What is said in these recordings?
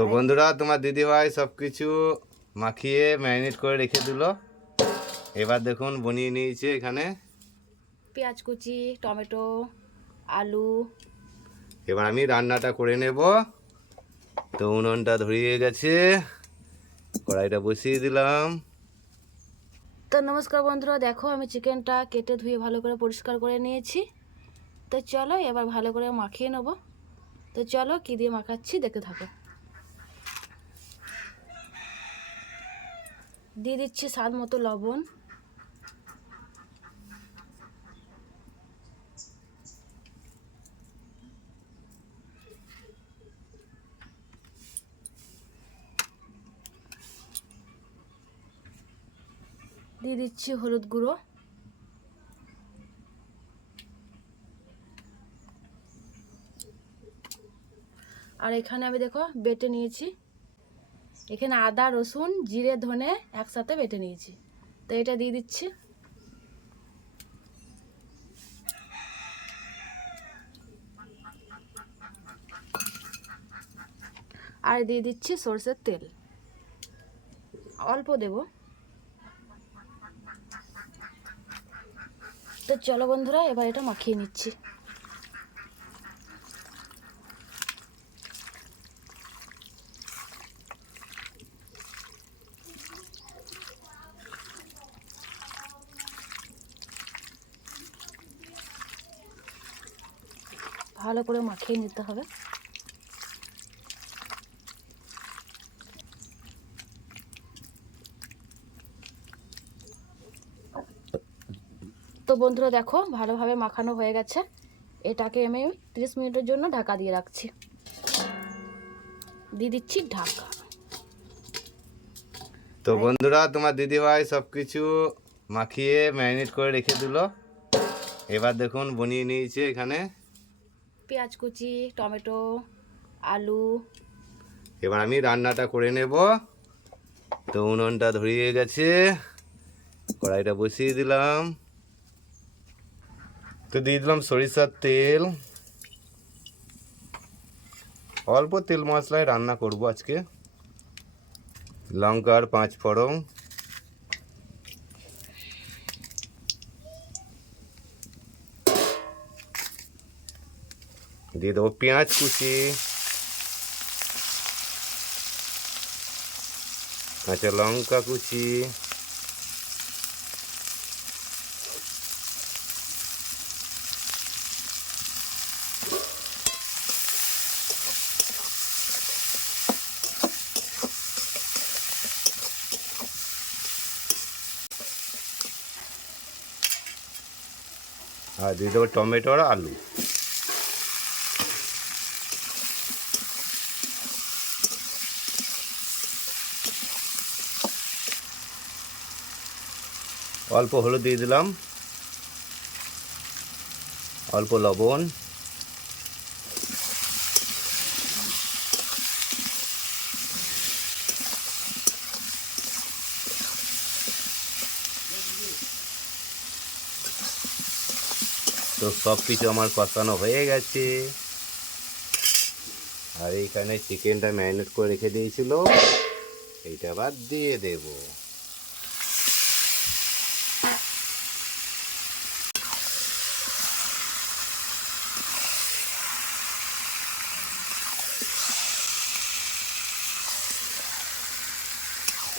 তো বন্ধুরা তোমার দিদিভাই সব কিছু মাখিয়ে ম্যারিনেট করে রেখে দিল। এবার দেখুন বনিয়ে নিয়েছে এখানে। পেঁয়াজ কুচি টমেটো আলু। এবার আমি রান্নাটা করে নেব। তো উনুনটা ধরিয়ে গেছে কড়াইটা বসিয়ে দিলাম। তো নমস্কার বন্ধুরা দেখো আমি চিকেনটা কেটে ধুয়ে ভালো করে পরিষ্কার করে নিয়েছি। তো চলো এবার ভালো করে মাখিয়ে নেব। তো চলো কী দিয়ে মাখাচ্ছি দেখতে থাকো। দিয়ে দিচ্ছি স্বাদ মতো লবণ। দিয়ে দিচ্ছি হলুদ গুঁড়ো। আর এখানে আমি দেখো বেটে নিয়েছি। এখানে আদা, রসুন, জিরে, ধনে একসাথে বেটে নিয়েছি। তো এটা দিয়ে দিচ্ছি। আর দিয়ে দিচ্ছি সর্ষের তেল। অল্প দেবো। তো চলো বন্ধুরা, এবার এটা মাখিয়ে নিচ্ছি। ভালো করে মাখিয়ে নিতে হবে। তো বন্ধুরা দেখো, ভালোভাবে মাখানো হয়ে গেছে। এটাকে আমি তিরিশ মিনিটের জন্য ঢাকা দিয়ে রাখছি। দিয়ে দিচ্ছি ঢাকা। তো বন্ধুরা, তোমার দিদিভাই সব কিছু মাখিয়ে ম্যারিনেট করে রেখে দিল। এবার দেখুন, বনিয়ে নিয়েছে এখানে। পেঁয়াজ কুচি, টমেটো, আলু। এবার আমি রান্নাটা করে নেব। তো উনুনটা ধরিয়ে গেছে। কড়াইটা বসিয়ে দিলাম। তো দিয়ে দিলাম সরিষার তেল। অল্প তেল মশলায় রান্না করব আজকে। লঙ্কার পাঁচ ফড়ং দিয়ে দেবো পেঁয়াজ কুচি কাঁচা লঙ্কা কুচি আর দিয়ে দেবো টমেটো আর আলু অল্প হলুদ দিয়ে দিলাম। অল্প লবণ। তো সব কিছু আমার কষানো হয়ে গেছে। আর এইখানে চিকেনটা ম্যারিনেট করে রেখে দিয়েছিল। এইটা আবার দিয়ে দেবো।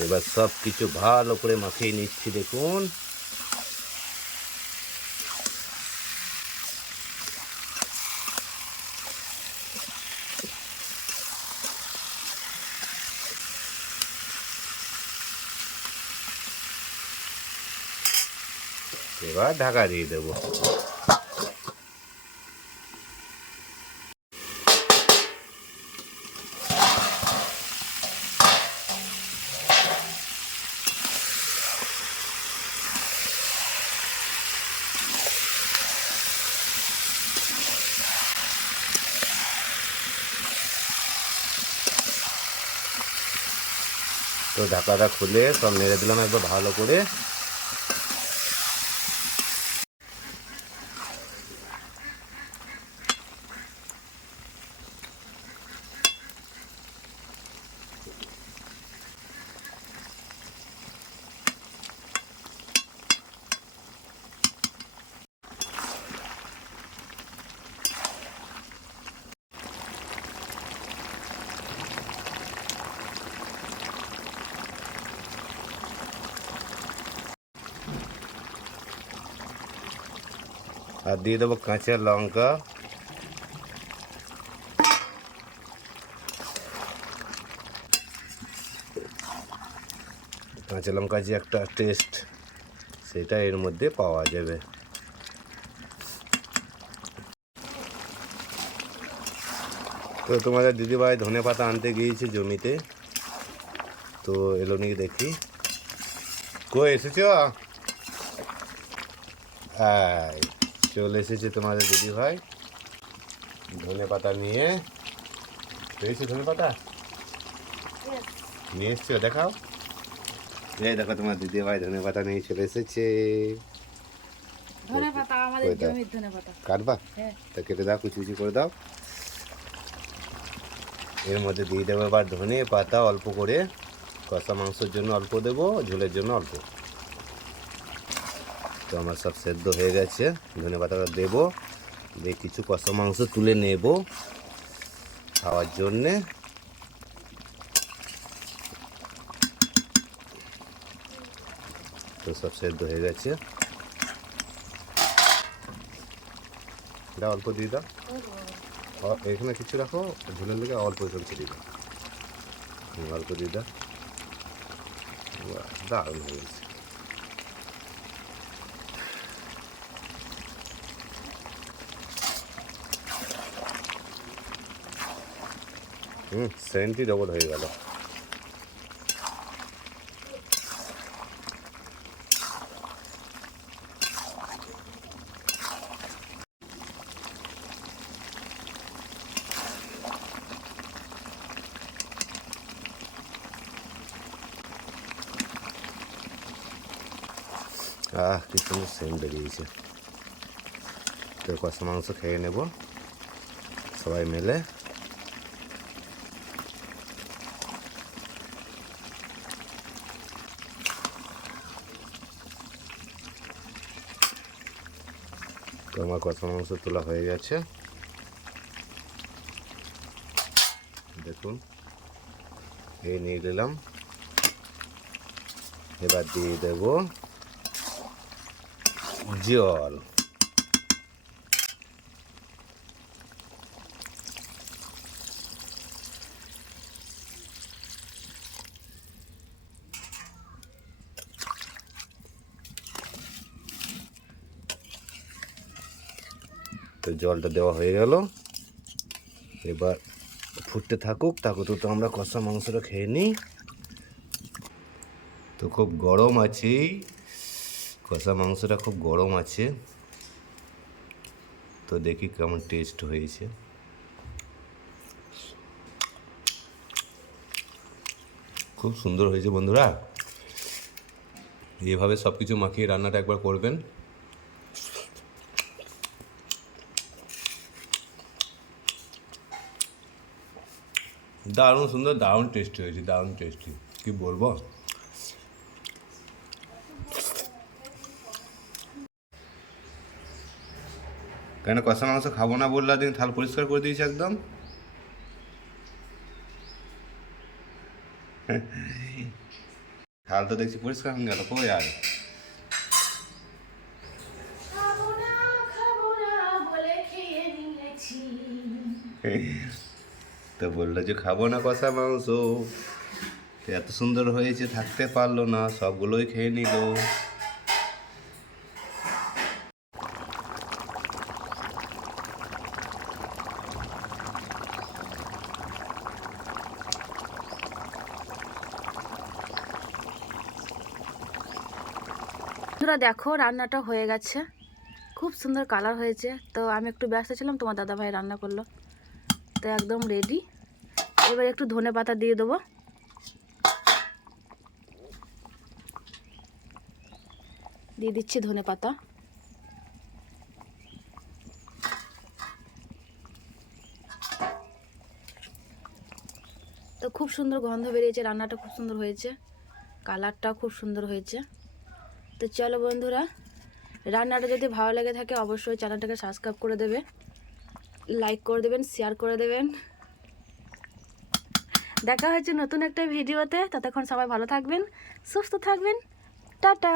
এবার সব কিছু ভালো করে মাখিয়ে নিচ্ছি দেখুন। এবার ঢাকা দিয়ে দেবো। তো ঢাকাটা খুলে সব নেড়ে দিলাম একবার ভালো করে। আর দিয়ে দেবো কাঁচা লঙ্কা। কাঁচা লঙ্কা যে একটা টেস্ট সেটা এর মধ্যে পাওয়া যাবে। তো তোমাদের দিদিভাই ধনে পাতা আনতে গিয়েছে জমিতে। তো এলো নাকি দেখি। কই এসেছ? চলে এসেছে তোমাদের দিদিভাই ধনে পাতা নিয়ে। পেয়েছ ধনে পাতা? নিয়ে এসছো দেখাও। এই দেখো তোমার দিদিভাই ধনে পাতা নিয়ে চলে এসেছে। কাটবা? হ্যাঁ। তা কেটে দাও কুচি কুচি করে দাও। এর মধ্যে দিয়ে দেবো এবার ধনে পাতা অল্প করে। কষা মাংসের জন্য অল্প দেবো ঝোলের জন্য অল্প। তো আমার সব সেদ্ধ হয়ে গেছে। ধনে পাতাটা দেবো। দিয়ে কিছু কষা মাংস তুলে নেব খাওয়ার জন্যে। তো সব সেদ্ধ হয়ে গেছে। এটা অল্প দিয়ে দাও। এখানে কিছু রাখো, ঝোলের লেগে অল্প এখানে দিয়ে দাও। অল্প দিয়ে দাও। দারুণ হয়ে গেছে। হুম, সেন্টই ডবল হয়ে গেল। আহ, কি সুন্দর সেন্ট বেরিয়েছে। তো কষা মাংস খেয়ে নেব। সবাই মিলে আমার কষা মাংস তোলা হয়ে গেছে। দেখুন এই নিয়ে নিলাম। এবার দিয়ে দেব জল তো জলটা দেওয়া হয়ে গেল। এবার ফুটতে থাকুক তাকে তো আমরা কষা মাংসটা খেয়ে নিই। তো খুব গরম আছে। কষা মাংসটা খুব গরম আছে। তো দেখি কেমন টেস্ট হয়েছে। খুব সুন্দর হয়েছে বন্ধুরা। এভাবে সব কিছু মাখিয়ে রান্নাটা একবার করবেন। দারুণ সুন্দর, দারুণ টেস্টি হয়েছে, দারুণ টেস্টি কি বলব? কেন কষা মাংস খাব না বললা দিন থাল পরিষ্কার করে দিয়েছি একদম? থাল তো দেখছি পরিষ্কার হয়ে গেল, কই আর? তো বলল যে খাব না কষা মাংস। এত সুন্দর হয়েছে, থাকতে পারল না, সবগুলোই খেয়ে নিল। দেখো, রান্নাটা হয়ে গেছে। খুব সুন্দর কালার হয়েছে। তো আমি একটু ব্যস্ত ছিলাম, তোমার দাদা ভাই রান্না করল। তো একদম রেডি এবার একটু ধনে পাতা দিয়ে দেবো। দিয়ে দিচ্ছি ধনে পাতা। তো খুব সুন্দর গন্ধ বেরিয়েছে, রান্নাটা খুব সুন্দর হয়েছে কালারটাও খুব সুন্দর হয়েছে। তো চলো বন্ধুরা, রান্নাটা যদি ভালো লেগে থাকে অবশ্যই চ্যানেলটাকে সাবস্ক্রাইব করে দেবে। লাইক করে দেবেন শেয়ার করে দেবেন। দেখা হচ্ছে নতুন একটা ভিডিওতে। ততক্ষণ সবাই ভালো থাকবেন, সুস্থ থাকবেন। টাটা!